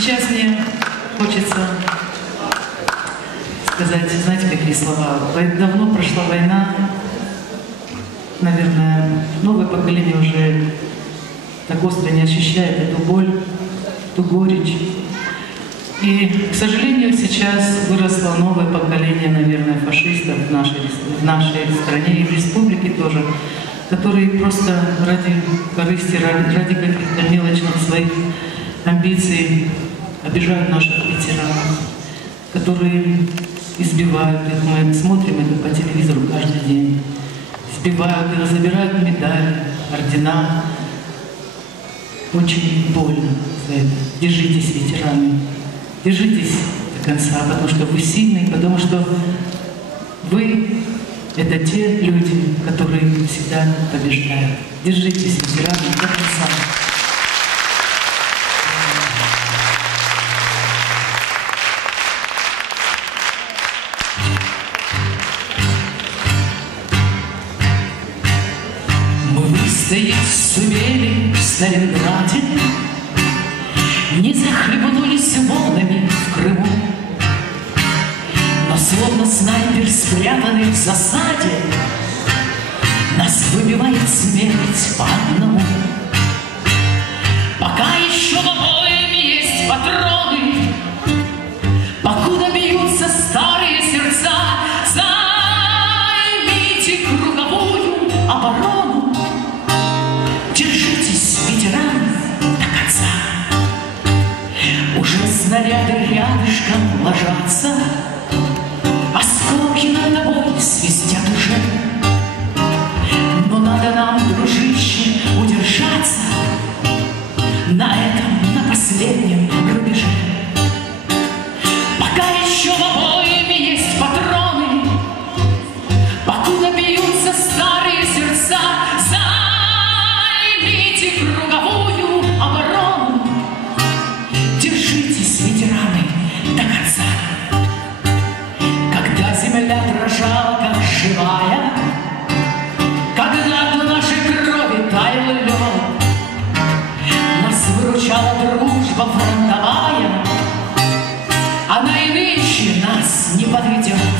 Сейчас мне хочется сказать, знаете, какие слова. Давно прошла война. Наверное, новое поколение уже так остро не ощущает эту боль, эту горечь. И, к сожалению, сейчас выросло новое поколение, наверное, фашистов в нашей стране и в республике тоже, которые просто ради корысти, ради каких-то мелочных своих амбиций обижают наших ветеранов, которые избивают их. Мы смотрим это по телевизору каждый день. Избивают их, забирают медали, ордена. Очень больно за это. Держитесь, ветераны. Держитесь до конца, потому что вы сильные, потому что вы — это те люди, которые всегда побеждают. Держитесь, ветераны, до конца. Мы выстоять сумели в Сталинграде, не захлебнулись волнами в Крыму, но словно снайпер, спрятанный в засаде, нас выбивает смерть по одному. Пока еще в обоими есть патроны, покуда бьются старые сердца, займите круговую оборону. Держитесь, ветераны, до конца. Уже снаряды рядышком ложатся, осколки над тобой свистят уже. Но надо нам, дружище, удержаться на этом, на последнем рубеже. Пока еще в обоими есть патроны, покуда бьются старые сердца, займите круговую оборону. Держитесь, ветераны, до конца. Когда земля дрожала, как живая, когда до нашей крови таял лед, нас выручала дружба фронтовая, она и нынче нас не подведет.